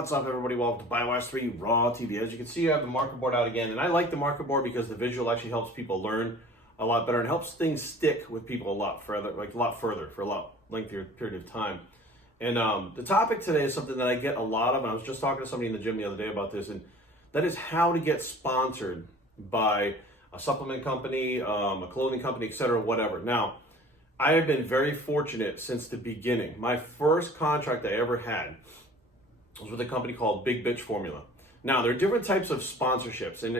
What's up, everybody? Welcome to BioWash 3 Raw TV. As you can see, I have the marker board out again, and I like the marker board because the visual actually helps people learn a lot better and helps things stick with people a lot further, for a lot lengthier period of time. And the topic today is something that I get a lot of, and I was just talking to somebody in the gym the other day about this, and that is how to get sponsored by a supplement company, a clothing company, etc., whatever. Now, I have been very fortunate since the beginning. My first contract I ever had was with a company called Big Bitch Formula. Now, there are different types of sponsorships, and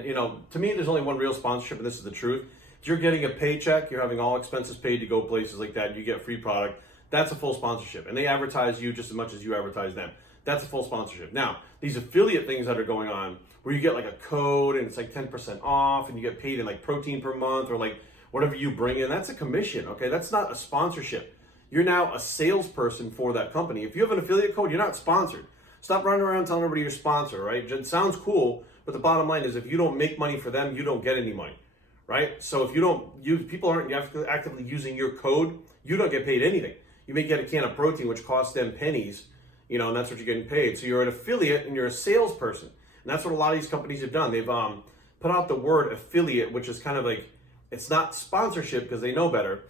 to me, there's only one real sponsorship, and this is the truth. If you're getting a paycheck, you're having all expenses paid to go places like that, you get free product, that's a full sponsorship. And they advertise you just as much as you advertise them. That's a full sponsorship. Now, these affiliate things that are going on, where you get like a code and it's like 10% off, and you get paid in like protein per month, or like whatever you bring in, that's a commission, okay? That's not a sponsorship. You're now a salesperson for that company. If you have an affiliate code, you're not sponsored. Stop running around telling everybody you're sponsored, right? It sounds cool, but the bottom line is if you don't make money for them, you don't get any money, right? So if you don't use, people aren't actively using your code, you don't get paid anything. You may get a can of protein, which costs them pennies, and that's what you're getting paid. So you're an affiliate and you're a salesperson. And that's what a lot of these companies have done. They've put out the word affiliate, which is kind of like, it's not sponsorship because they know better,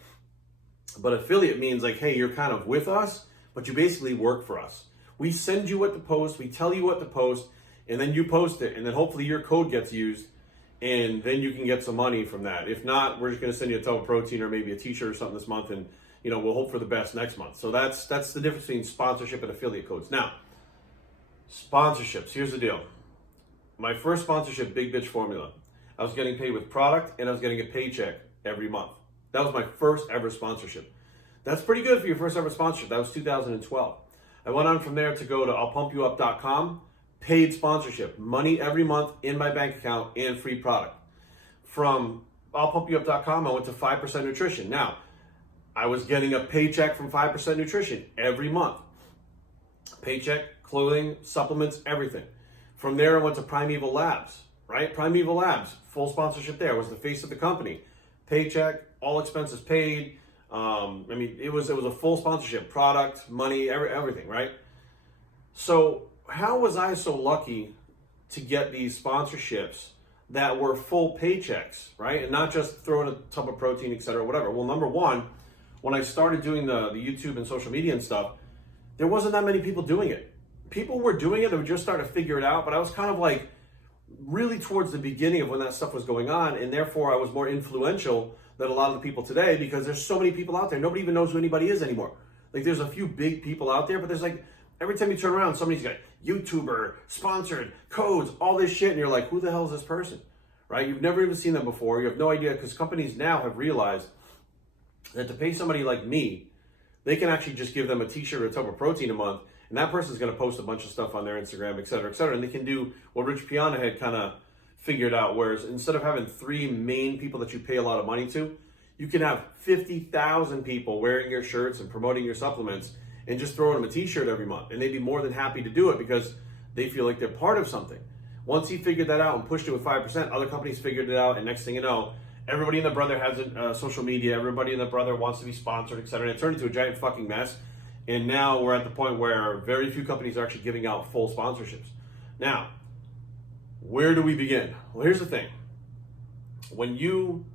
but affiliate means like, hey, you're kind of with us, but you basically work for us. We send you what to post, we tell you what to post, and then you post it, and then hopefully your code gets used, and then you can get some money from that. If not, we're just going to send you a tub of protein or maybe a t-shirt or something this month, and we'll hope for the best next month. So that's the difference between sponsorship and affiliate codes. Now, sponsorships, here's the deal. My first sponsorship, Big Bitch Formula, I was getting paid with product, and I was getting a paycheck every month. That was my first ever sponsorship. That's pretty good for your first ever sponsorship. That was 2012. I went on from there to go to illpumpyouup.com, paid sponsorship, money every month in my bank account and free product. From illpumpyouup.com, I went to 5% Nutrition. Now, I was getting a paycheck from 5% Nutrition every month. Paycheck, clothing, supplements, everything. From there, I went to Primeval Labs, right? Primeval Labs, full sponsorship there. I was the face of the company. Paycheck, all expenses paid. It was a full sponsorship, product, money, everything, right? So how was I so lucky to get these sponsorships that were full paychecks, right? And not just throwing a tub of protein, et cetera, whatever. Well, number one, when I started doing the YouTube and social media and stuff, there wasn't that many people doing it. People were doing it, they were just starting to figure it out, but I was kind of like really towards the beginning of when that stuff was going on, and therefore I was more influential than a lot of the people today because there's so many people out there. Nobody even knows who anybody is anymore. Like there's a few big people out there, but there's like, every time you turn around, somebody's got YouTuber, sponsored, codes, all this shit, and you're like, who the hell is this person, right? You've never even seen them before. You have no idea because companies now have realized that to pay somebody like me, they can actually just give them a t-shirt or a tub of protein a month, and that person's going to post a bunch of stuff on their Instagram, et cetera, and they can do what Rich Piana had kind of figured out, whereas instead of having three main people that you pay a lot of money to, you can have 50,000 people wearing your shirts and promoting your supplements and just throwing them a t-shirt every month. And they'd be more than happy to do it because they feel like they're part of something. Once he figured that out and pushed it with 5%, other companies figured it out, and next thing you know, everybody and their brother has social media, everybody and their brother wants to be sponsored, et cetera, and it turned into a giant fucking mess. And now we're at the point where very few companies are actually giving out full sponsorships. Now, where do we begin? Well, here's the thing. When you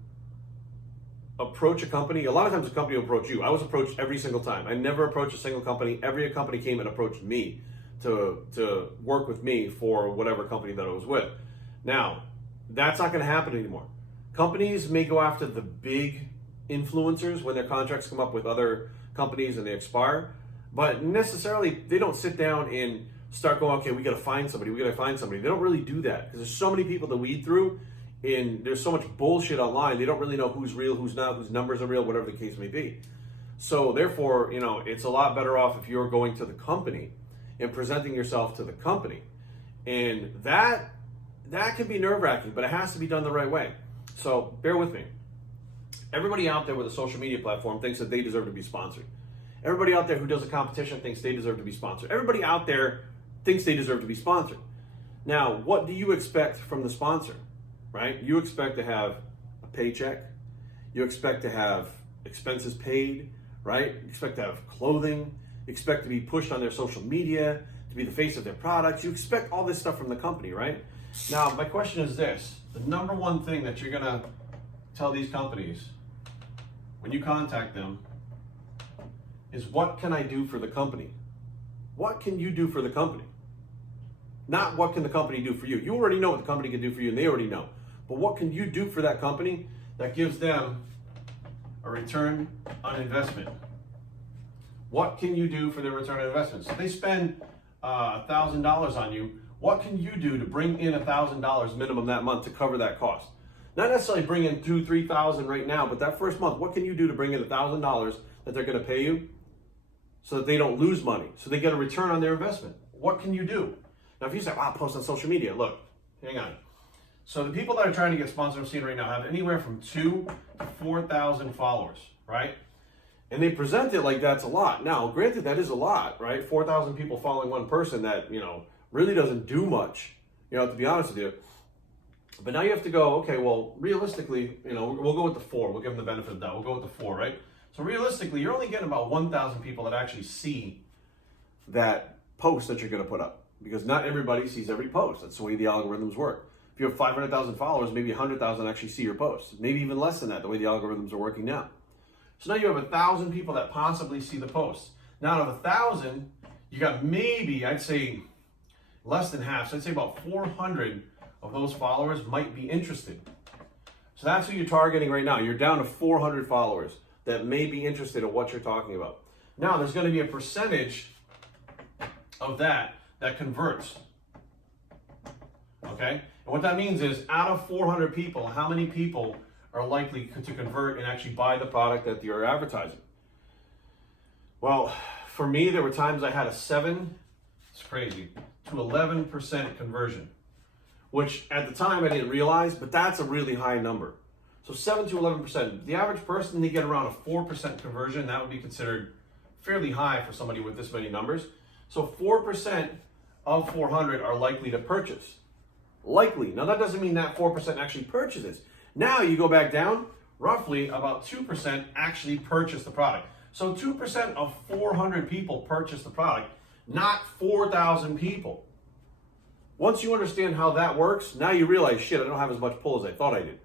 approach a company, a lot of times a company will approach you. I was approached every single time. I never approached a single company. Every company came and approached me to work with me for whatever company that I was with. Now, that's not going to happen anymore. Companies may go after the big influencers when their contracts come up with other companies and they expire, but necessarily they don't sit down and start going, okay, we got to find somebody. They don't really do that because there's so many people to weed through, and there's so much bullshit online. They don't really know who's real, who's not, whose numbers are real, whatever the case may be. So therefore, it's a lot better off if you're going to the company and presenting yourself to the company. And that can be nerve-wracking, but it has to be done the right way. So bear with me. Everybody out there with a social media platform thinks that they deserve to be sponsored. Everybody out there who does a competition thinks they deserve to be sponsored. Everybody out there thinks they deserve to be sponsored. Now, what do you expect from the sponsor, right? You expect to have a paycheck. You expect to have expenses paid, right? You expect to have clothing. You expect to be pushed on their social media, to to be the face of their products. You expect all this stuff from the company, right? Now, my question is this. The number one thing that you're gonna tell these companies when you contact them is, what can I do for the company? What can you do for the company? Not what can the company do for you. You already know what the company can do for you, and they already know. But what can you do for that company that gives them a return on investment? What can you do for their return on investment? So if they spend $1,000 on you, what can you do to bring in $1,000 minimum that month to cover that cost? Not necessarily bring in $2,000, $3,000 right now, but that first month, what can you do to bring in $1,000 that they're going to pay you so that they don't lose money, so they get a return on their investment? What can you do? Now, if you say, "I'll post on social media," look, hang on. So the people that are trying to get sponsored, I'm seeing right now, have anywhere from 2,000 to 4,000 followers, right? And they present it like that's a lot. Now, granted, that is a lot, right? 4,000 people following one person that, really doesn't do much, to be honest with you. But now you have to go, okay, well, realistically, we'll go with the 4. We'll give them the benefit of that. We'll go with the 4, right? So realistically, you're only getting about 1,000 people that actually see that post that you're going to put up, because not everybody sees every post. That's the way the algorithms work. If you have 500,000 followers, maybe 100,000 actually see your posts. Maybe even less than that, the way the algorithms are working now. So now you have 1,000 people that possibly see the posts. Now out of 1,000, you got maybe, I'd say, less than half. So I'd say about 400 of those followers might be interested. So that's who you're targeting right now. You're down to 400 followers that may be interested in what you're talking about. Now there's going to be a percentage of that converts. Okay? And what that means is, out of 400 people, how many people are likely to convert and actually buy the product that you're advertising? Well, for me, there were times I had a 7, it's crazy, to 11% conversion, which at the time I didn't realize, but that's a really high number. So 7 to 11%. The average person, they get around a 4% conversion. That would be considered fairly high for somebody with this many numbers. So 4% of 400 are likely to purchase. Likely. Now that doesn't mean that 4% actually purchases. Now you go back down, roughly about 2% actually purchase the product. So 2% of 400 people purchase the product, not 4,000 people. Once you understand how that works, now you realize, shit, I don't have as much pull as I thought I did,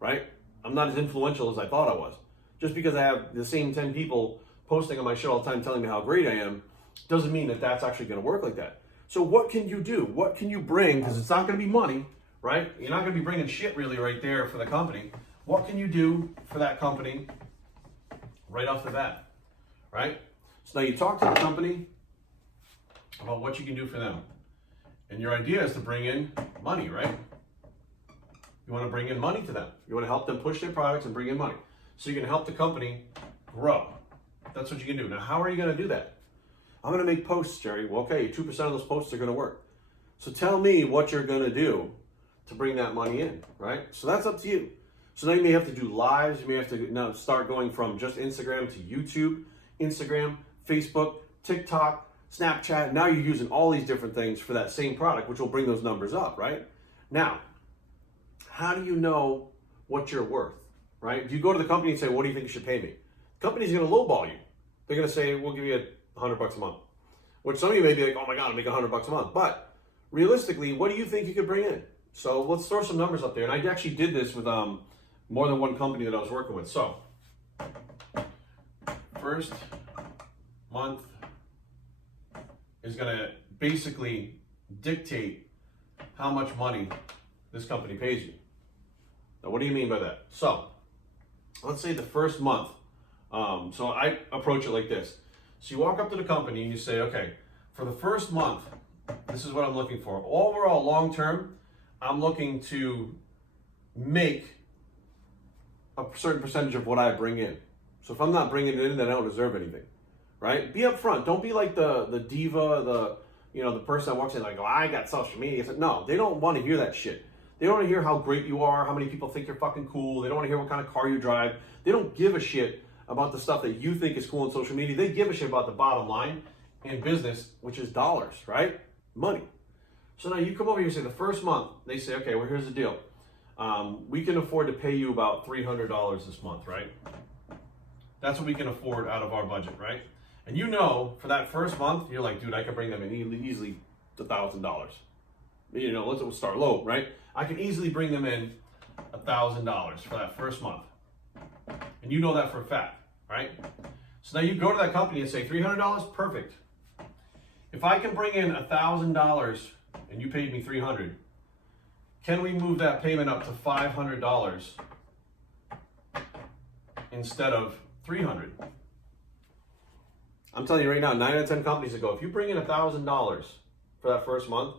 right? I'm not as influential as I thought I was. Just because I have the same 10 people posting on my show all the time telling me how great I am, doesn't mean that that's actually going to work like that. So what can you do? What can you bring? Because it's not going to be money, right? You're not going to be bringing shit really right there for the company. What can you do for that company right off the bat, right? So now you talk to the company about what you can do for them. And your idea is to bring in money, right? You want to bring in money to them. You want to help them push their products and bring in money. So you can help the company grow. That's what you can do. Now, how are you going to do that? I'm going to make posts, Jerry. Well, okay, 2% of those posts are going to work. So tell me what you're going to do to bring that money in, right? So that's up to you. So now you may have to do lives. You may have to now start going from just Instagram to YouTube, Instagram, Facebook, TikTok, Snapchat. Now you're using all these different things for that same product, which will bring those numbers up, right? Now, how do you know what you're worth, right? Do you go to the company and say, what do you think you should pay me? The company's going to lowball you. They're going to say, we'll give you $100 a month, which some of you may be like, oh my God, I'll make $100 a month. But realistically, what do you think you could bring in? So let's throw some numbers up there. And I actually did this with more than one company that I was working with. So first month is going to basically dictate how much money this company pays you. Now, what do you mean by that? So let's say the first month. So I approach it like this. So you walk up to the company and you say, okay, for the first month, this is what I'm looking for. Overall, long term, I'm looking to make a certain percentage of what I bring in. So if I'm not bringing it in, then I don't deserve anything, right? Be upfront. Don't be like the diva, the person that walks in like, oh, I got social media. It's like, no, they don't want to hear that shit. They don't want to hear how great you are, how many people think you're fucking cool. They don't want to hear what kind of car you drive. They don't give a shit about the stuff that you think is cool on social media. They give a shit about the bottom line in business, which is dollars, right? Money. So now you come over here and say the first month, they say, okay, well, here's the deal. We can afford to pay you about $300 this month, right? That's what we can afford out of our budget, right? And you know, for that first month, you're like, dude, I can bring them in easily $1,000. You know, let's start low, right? I can easily bring them in $1,000 for that first month. And you know that for a fact, right? So now you go to that company and say, $300, perfect. If I can bring in $1,000 and you paid me $300, can we move that payment up to $500 instead of $300? I'm telling you right now, 9 out of 10 companies that go, if you bring in $1,000 for that first month,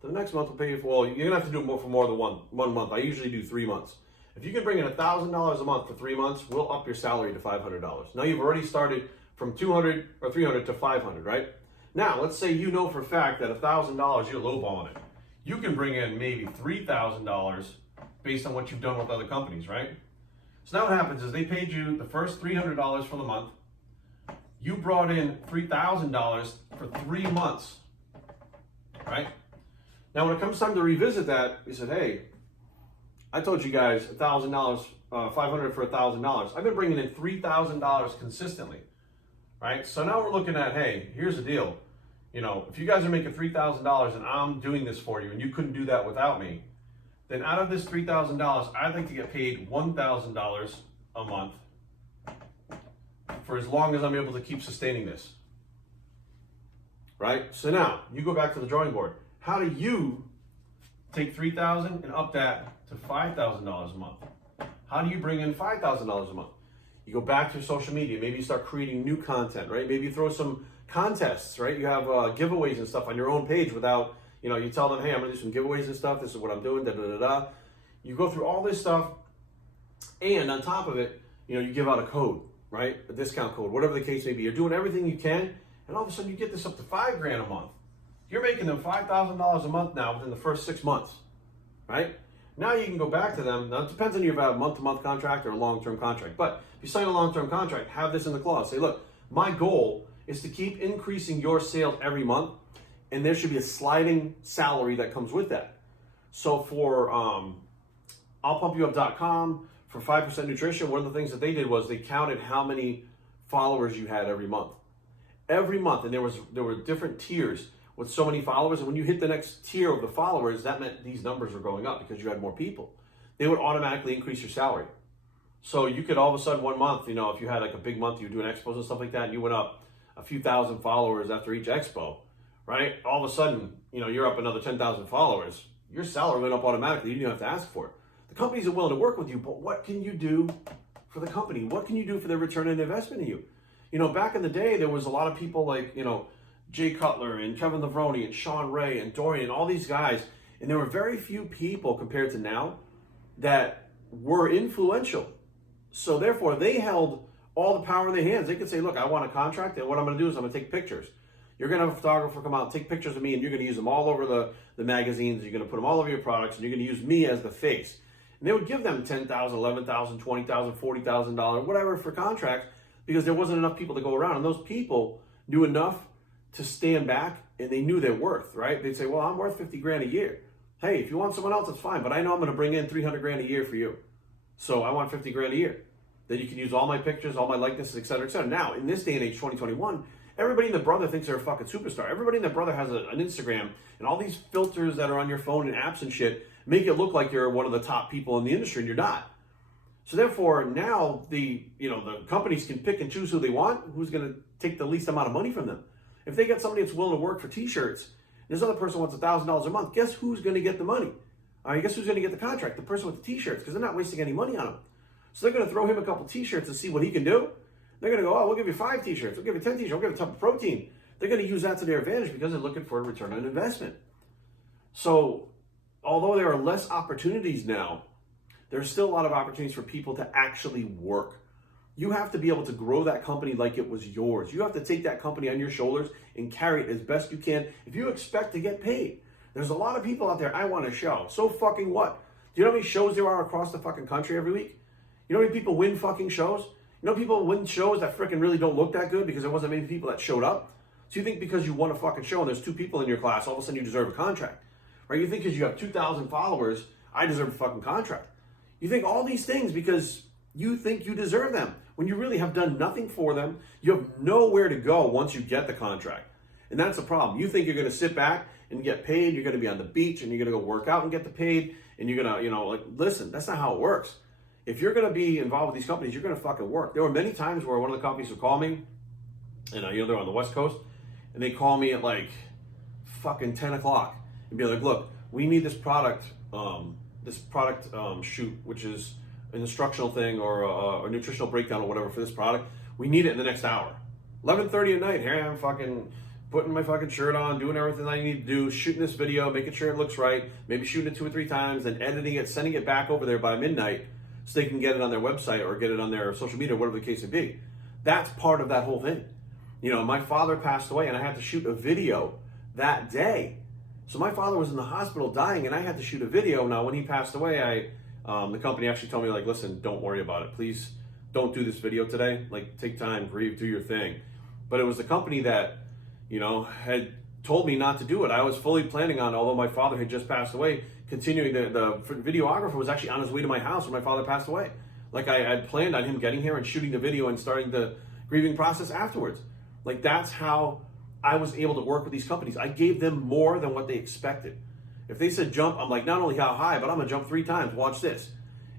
the next month will pay you for, well, you're gonna have to do it for more than one month. I usually do 3 months. If you can bring in $1,000 a month for 3 months, we'll up your salary to $500. Now you've already started from 200 or 300 to 500, right? Now, let's say you know for a fact that $1,000, you're lowballing it. You can bring in maybe $3,000 based on what you've done with other companies, right? So now what happens is they paid you the first $300 for the month. You brought in $3,000 for 3 months, right? Now, when it comes time to revisit that, you said, hey, I told you guys $1,000, $500 for $1,000. I've been bringing in $3,000 consistently, right? So now we're looking at, hey, here's the deal. You know, if you guys are making $3,000 and I'm doing this for you and you couldn't do that without me, then out of this $3,000, I'd like to get paid $1,000 a month for as long as I'm able to keep sustaining this, right? So now you go back to the drawing board. How do you take $3,000 and up that to $5,000 a month? How do you bring in $5,000 a month? You go back to social media. Maybe you start creating new content, right? Maybe you throw some contests, right? You have giveaways and stuff on your own page without, you know, you tell them, hey, I'm gonna do some giveaways and stuff. This is what I'm doing, da da da da. You go through all this stuff, and on top of it, you know, you give out a code, right? A discount code, whatever the case may be. You're doing everything you can, and all of a sudden you get this up to $5,000 a month. You're making them $5,000 a month now within the first 6 months, right? Now you can go back to them. Now it depends on if you have a month-to-month contract or a long-term contract. But if you sign a long-term contract, have this in the clause. Say, look, my goal is to keep increasing your sales every month, and there should be a sliding salary that comes with that. So for I'llPumpYouUp.com, for 5% Nutrition, one of the things that they did was they counted how many followers you had every month. Every month, and there were different tiers with so many followers, and when you hit the next tier of the followers, that meant these numbers were going up because you had more people. They would automatically increase your salary. So you could all of a sudden 1 month, you know, if you had like a big month, you were doing expos and stuff like that, and you went up a few thousand followers after each expo, right? All of a sudden, you know, you're up another 10,000 followers. Your salary went up automatically. You didn't have to ask for it. The companies are willing to work with you, but what can you do for the company? What can you do for their return on investment in you? You know, back in the day, there was a lot of people like, you know, Jay Cutler and Kevin Levrone and Sean Ray and Dorian, all these guys, and there were very few people compared to now that were influential. So therefore, they held all the power in their hands. They could say, look, I want a contract, and what I'm going to do is I'm going to take pictures. You're going to have a photographer come out and take pictures of me, and you're going to use them all over the magazines. You're going to put them all over your products, and you're going to use me as the face. And they would give them $10,000, $11,000, $20,000, $40,000, whatever for contracts, because there wasn't enough people to go around. And those people knew enough to stand back, and they knew their worth, right? They'd say, well, I'm worth 50 grand a year. Hey, if you want someone else, it's fine, but I know I'm going to bring in 300 grand a year for you. So I want 50 grand a year. Then you can use all my pictures, all my likenesses, et cetera, et cetera. Now, in this day and age, 2021, everybody and their brother thinks they're a fucking superstar. Everybody and their brother has an Instagram, and all these filters that are on your phone and apps and shit make it look like you're one of the top people in the industry, and you're not. So therefore, now the companies can pick and choose who they want, who's going to take the least amount of money from them. If they get somebody that's willing to work for t-shirts, and this other person wants $1,000 a month, guess who's going to get the money? Guess who's going to get the contract? The person with the t-shirts, because they're not wasting any money on them. So they're going to throw him a couple t-shirts and see what he can do. They're going to go, oh, we'll give you 5 t-shirts, we'll give you 10 t-shirts, we'll give you a ton of protein. They're going to use that to their advantage because they're looking for a return on investment. So although there are less opportunities now, there's still a lot of opportunities for people to actually work. You have to be able to grow that company like it was yours. You have to take that company on your shoulders and carry it as best you can if you expect to get paid. There's a lot of people out there, I want a show. So fucking what? Do you know how many shows there are across the fucking country every week? You know how many people win fucking shows? You know people win shows that freaking really don't look that good because there wasn't many people that showed up? So you think because you won a fucking show and there's 2 people in your class, all of a sudden you deserve a contract, right? You think because you have 2,000 followers, I deserve a fucking contract. You think all these things because you think you deserve them. when you really have done nothing for them. You have nowhere to go once you get the contract. And that's the problem. You think you're going to sit back and get paid, you're going to be on the beach and you're going to go work out and get the paid, and you're going to, like, listen, that's not how it works. If you're going to be involved with these companies, you're going to fucking work. There were many times where one of the companies would call me, and they're on the West Coast, and they call me at like fucking 10 o'clock and be like, look, we need this product shoot, which is an instructional thing or a nutritional breakdown or whatever for this product. We need it in the next hour. 11:30 at night, here I am fucking putting my fucking shirt on, doing everything I need to do, shooting this video, making sure it looks right, maybe shooting it 2 or 3 times, then editing it, sending it back over there by midnight so they can get it on their website or get it on their social media, whatever the case may be. That's part of that whole thing. My father passed away and I had to shoot a video that day. So my father was in the hospital dying and I had to shoot a video. Now, when he passed away, the company actually told me, like, listen, don't worry about it. Please don't do this video today. Like, take time, grieve, do your thing. But it was the company that, had told me not to do it. I was fully planning on, although my father had just passed away, continuing. The videographer was actually on his way to my house when my father passed away. Like, I had planned on him getting here and shooting the video and starting the grieving process afterwards. Like, that's how I was able to work with these companies. I gave them more than what they expected. If they said jump, I'm like, not only how high, but I'm gonna jump 3 times, watch this.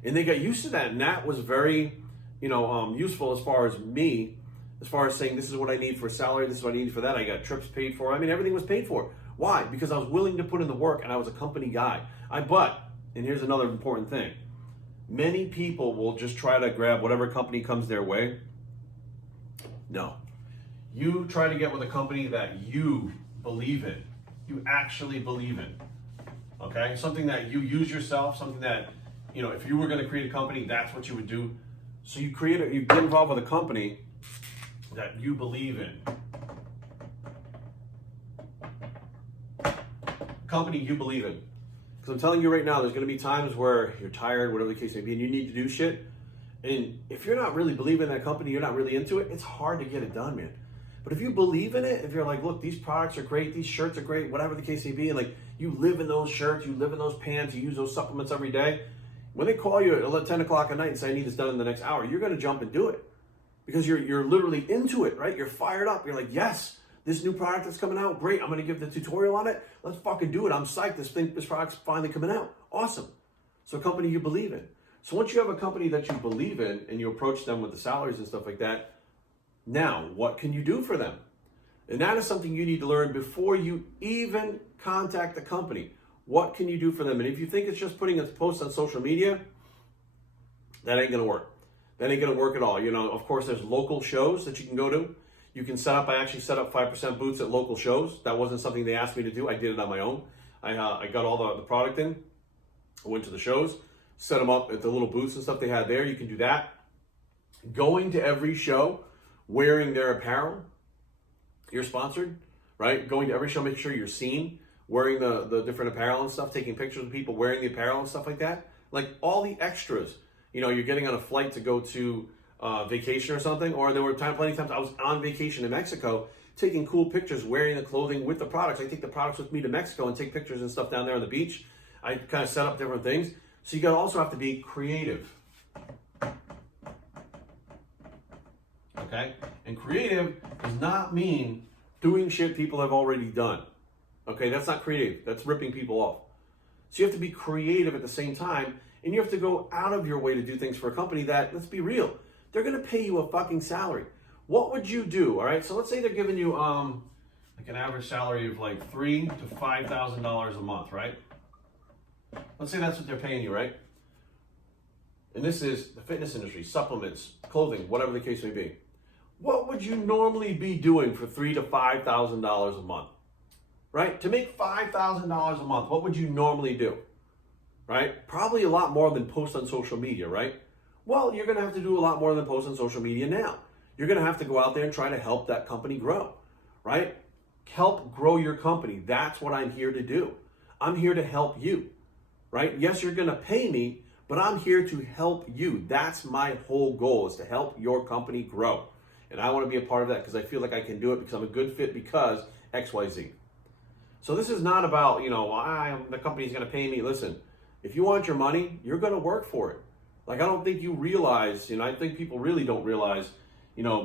And they got used to that, and that was very, useful as far as me, as far as saying, this is what I need for salary, this is what I need for that. I got trips paid for. I mean, everything was paid for. Why? Because I was willing to put in the work and I was a company guy. But, and here's another important thing, many people will just try to grab whatever company comes their way. No. You try to get with a company that you believe in, you actually believe in, okay? Something that you use yourself, something that, if you were gonna create a company, that's what you would do. So you get involved with a company that you believe in. Company you believe in. Because I'm telling you right now, there's gonna be times where you're tired, whatever the case may be, and you need to do shit. And if you're not really believing in that company, you're not really into it, it's hard to get it done, man. But if you believe in it, if you're like, look, these products are great, these shirts are great, whatever the case may be, and like you live in those shirts, you live in those pants, you use those supplements every day, when they call you at 10 o'clock at night and say, I need this done in the next hour, you're gonna jump and do it. Because you're literally into it, right? You're fired up. You're like, yes, this new product that's coming out, great. I'm gonna give the tutorial on it. Let's fucking do it. I'm psyched. This product's finally coming out. Awesome. So a company you believe in. So once you have a company that you believe in and you approach them with the salaries and stuff like that, now what can you do for them? And that is something you need to learn before you even contact the company. What can you do for them? And if you think it's just putting a post on social media, that ain't gonna work. That ain't gonna work at all. Of course, there's local shows that you can go to. You can I actually set up 5% booths at local shows. That wasn't something they asked me to do. I did it on my own. I got all the product in. I went to the shows, set them up at the little booths and stuff they had there. You can do that. Going to every show, wearing their apparel. You're sponsored, right? Going to every show, make sure you're seen, wearing the different apparel and stuff, taking pictures of people wearing the apparel and stuff like that. Like all the extras. You're getting on a flight to go to vacation or something, or there were plenty of times I was on vacation in Mexico taking cool pictures wearing the clothing with the products. I take the products with me to Mexico and take pictures and stuff down there on the beach. I kind of set up different things. So you also have to be creative. Okay? And creative does not mean doing shit people have already done. Okay? That's not creative. That's ripping people off. So you have to be creative at the same time. And you have to go out of your way to do things for a company that, let's be real, they're going to pay you a fucking salary. What would you do? All right. So let's say they're giving you like an average salary of like $3,000 to $5,000 a month, right? Let's say that's what they're paying you, right? And this is the fitness industry, supplements, clothing, whatever the case may be. What would you normally be doing for $3,000 to $5,000 a month, right? To make $5,000 a month, what would you normally do? Right? Probably a lot more than post on social media, right? Well, you're going to have to do a lot more than post on social media now. You're going to have to go out there and try to help that company grow, right? Help grow your company. That's what I'm here to do. I'm here to help you, right? Yes, you're going to pay me, but I'm here to help you. That's my whole goal, is to help your company grow. And I want to be a part of that because I feel like I can do it because I'm a good fit because XYZ. So this is not about, the company's going to pay me. Listen, if you want your money, you're going to work for it, Like, I don't think you realize, I think people really don't realize,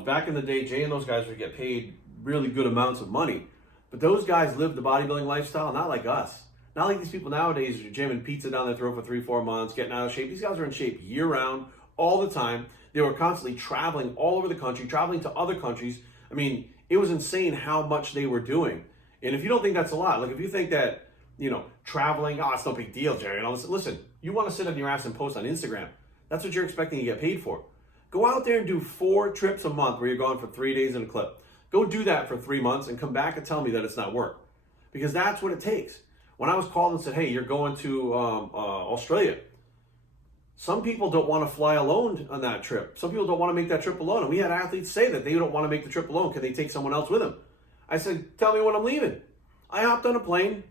back in the day, Jay and those guys would get paid really good amounts of money. But those guys lived the bodybuilding lifestyle, not like us. Not like these people nowadays are jamming pizza down their throat for 3-4 months, getting out of shape. These guys are in shape year round, all the time. They were constantly traveling all over the country, traveling to other countries. I mean, it was insane how much they were doing. And if you don't think that's a lot, like if you think that, traveling, it's no big deal, Jerry. And listen, you want to sit on your ass and post on Instagram. That's what you're expecting to get paid for. Go out there and do 4 trips a month where you're gone for 3 days in a clip. Go do that for 3 months and come back and tell me that it's not work. Because that's what it takes. When I was called and said, hey, you're going to Australia, some people don't want to fly alone on that trip. Some people don't want to make that trip alone. And we had athletes say that they don't want to make the trip alone. Can they take someone else with them? I said, tell me when I'm leaving. I hopped on a plane,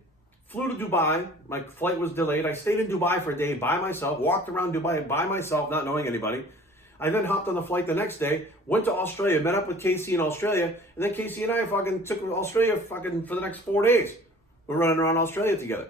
flew to Dubai. My flight was delayed. I stayed in Dubai for a day by myself, walked around Dubai by myself, not knowing anybody. I then hopped on the flight the next day, went to Australia, met up with Casey in Australia, and then Casey and I fucking took Australia fucking for the next 4 days. We're running around Australia together,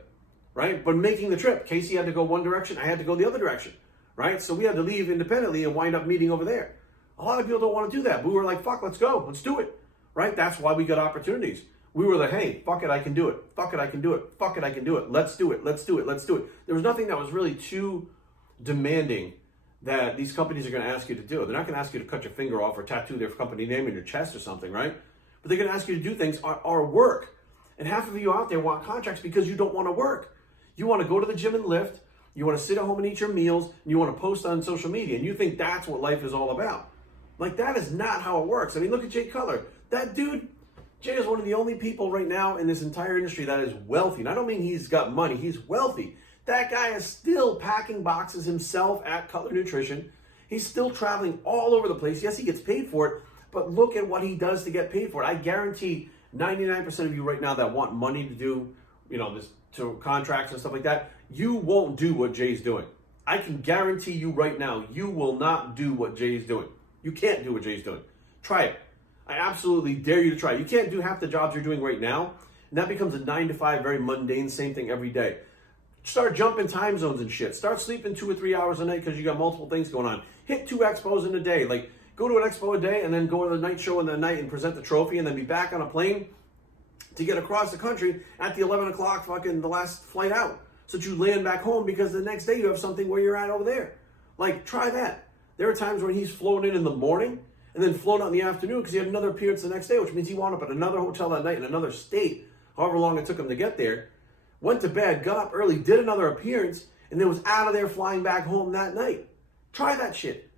right? But making the trip, Casey had to go one direction, I had to go the other direction, right? So we had to leave independently and wind up meeting over there. A lot of people don't want to do that, but we were like, fuck, let's go, let's do it, right? That's why we got opportunities. We were like, hey, fuck it, I can do it. Fuck it, I can do it. Fuck it, I can do it. Let's do it, let's do it, let's do it. There was nothing that was really too demanding that these companies are going to ask you to do. They're not going to ask you to cut your finger off or tattoo their company name in your chest or something, right? But they're going to ask you to do things or work. And half of you out there want contracts because you don't want to work. You want to go to the gym and lift. You want to sit at home and eat your meals. And you want to post on social media. And you think that's what life is all about. Like, that is not how it works. I mean, look at Jay Cutler. That dude, Jay is one of the only people right now in this entire industry that is wealthy. And I don't mean he's got money. He's wealthy. That guy is still packing boxes himself at Cutler Nutrition. He's still traveling all over the place. Yes, he gets paid for it, but look at what he does to get paid for it. I guarantee 99% of you right now that want money to do, this to contracts and stuff like that, you won't do what Jay's doing. I can guarantee you right now, you will not do what Jay's doing. You can't do what Jay's doing. Try it. I absolutely dare you to try it. You can't do half the jobs you're doing right now, and that becomes a 9 to 5, very mundane, same thing every day. Start jumping time zones and shit. Start sleeping 2 or 3 hours a night because you got multiple things going on. Hit 2 expos in a day. Like, go to an expo a day and then go to the night show in the night and present the trophy and then be back on a plane to get across the country at the 11 o'clock fucking the last flight out. So that you land back home because the next day you have something where you're at over there. Like, try that. There are times when he's flown in the morning and then flown out in the afternoon because he had another appearance the next day, which means he wound up at another hotel that night in another state, however long it took him to get there. Went to bed, got up early, did another appearance, and then was out of there flying back home that night. Try that shit.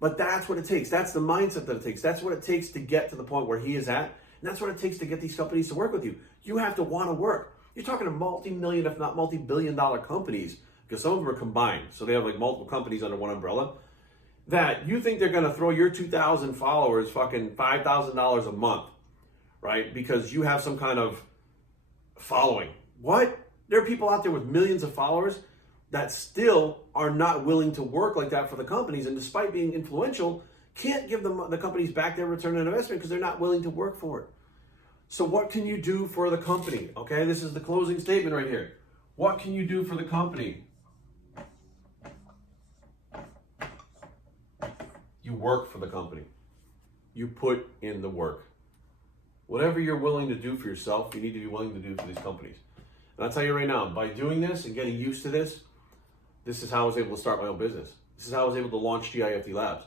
But that's what it takes. That's the mindset that it takes. That's what it takes to get to the point where he is at. And that's what it takes to get these companies to work with you. You have to want to work. You're talking to multi-million, if not multi-billion-dollar companies, because some of them are combined. So they have like multiple companies under one umbrella. That you think they're going to throw your 2,000 followers fucking $5,000 a month, right? Because you have some kind of following. What? There are people out there with millions of followers that still are not willing to work like that for the companies, and despite being influential, can't give them the companies back their return on investment because they're not willing to work for it. So what can you do for the company? Okay, this is the closing statement right here. What can you do for the company? You work for the company. You put in the work. Whatever you're willing to do for yourself, you need to be willing to do for these companies. And I'll tell you right now, by doing this and getting used to this, this is how I was able to start my own business. This is how I was able to launch GIFT Labs.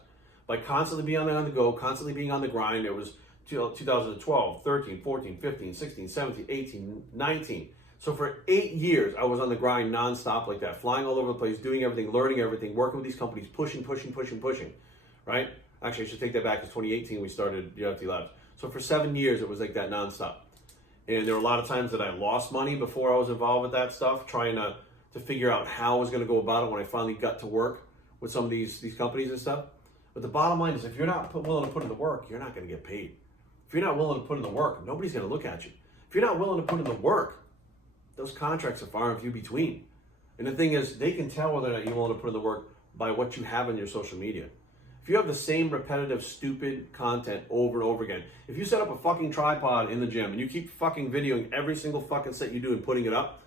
By constantly being on the go, constantly being on the grind. It was 2012, 13, 14, 15, 16, 17, 18, 19. So for 8 years, I was on the grind nonstop like that, flying all over the place, doing everything, learning everything, working with these companies, pushing, right? Actually, I should take that back. It's 2018 we started GIFT Labs. So for 7 years, it was like that nonstop. And there were a lot of times that I lost money before I was involved with that stuff, trying to figure out how I was going to go about it when I finally got to work with some of these companies and stuff. But the bottom line is, if you're not willing to put in the work, you're not going to get paid. If you're not willing to put in the work, nobody's going to look at you. If you're not willing to put in the work, those contracts are far and few between. And the thing is, they can tell whether or not you're willing to put in the work by what you have on your social media. If you have the same repetitive, stupid content over and over again, if you set up a fucking tripod in the gym and you keep fucking videoing every single fucking set you do and putting it up,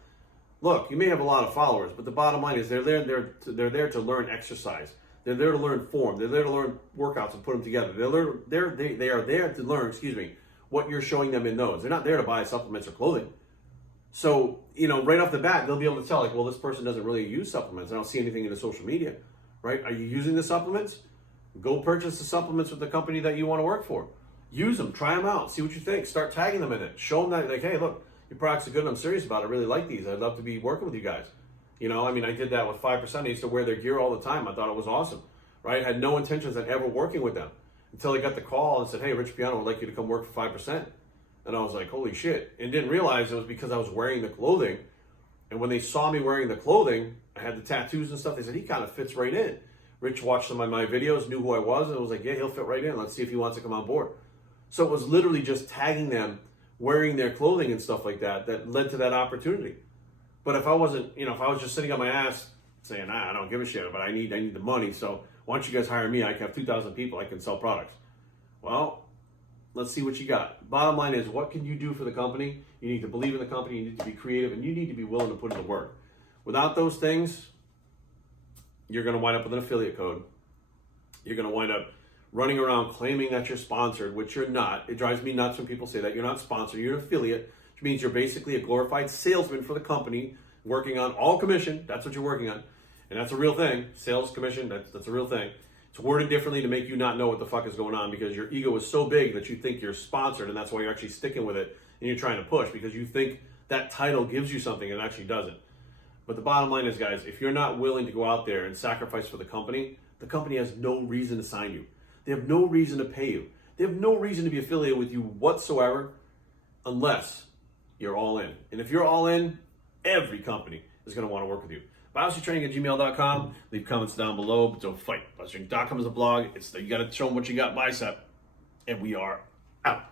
look, you may have a lot of followers, but the bottom line is they're there to learn exercise. They're there to learn form. They're there to learn workouts and put them together. They are there to learn, what you're showing them in those. They're not there to buy supplements or clothing. So, right off the bat, they'll be able to tell, like, well, this person doesn't really use supplements. I don't see anything in the social media, right? Are you using the supplements? Go purchase the supplements with the company that you want to work for. Use them, try them out, see what you think. Start tagging them in it. Show them that, like, hey, look, your products are good and I'm serious about it. I really like these. I'd love to be working with you guys. I did that with 5%. I used to wear their gear all the time. I thought it was awesome, right? I had no intentions of ever working with them until I got the call and said, hey, Rich Piano would like you to come work for 5%. And I was like, holy shit. And didn't realize it was because I was wearing the clothing. And when they saw me wearing the clothing, I had the tattoos and stuff. They said, he kind of fits right in. Rich watched some of my videos, knew who I was, and was like, yeah, he'll fit right in. Let's see if he wants to come on board. So it was literally just tagging them, wearing their clothing and stuff like that led to that opportunity. But if I wasn't, if I was just sitting on my ass saying, I don't give a shit, but I need the money, so why don't you guys hire me? I can have 2,000 people, I can sell products. Well, let's see what you got. Bottom line is, what can you do for the company? You need to believe in the company, you need to be creative, and you need to be willing to put in the work. Without those things, you're going to wind up with an affiliate code. You're going to wind up running around claiming that you're sponsored, which you're not. It drives me nuts when people say that. You're not sponsored, you're an affiliate, which means you're basically a glorified salesman for the company, working on all commission. That's what you're working on. And that's a real thing. Sales commission, that's a real thing. It's worded differently to make you not know what the fuck is going on, because your ego is so big that you think you're sponsored, and that's why you're actually sticking with it and you're trying to push, because you think that title gives you something and it actually doesn't. But the bottom line is, guys, if you're not willing to go out there and sacrifice for the company has no reason to sign you. They have no reason to pay you. They have no reason to be affiliated with you whatsoever, unless you're all in. And if you're all in, every company is going to want to work with you. BioStraining@gmail.com. Leave comments down below, but don't fight. BioStraining.com is a blog. You got to show them what you got, bicep. And we are out.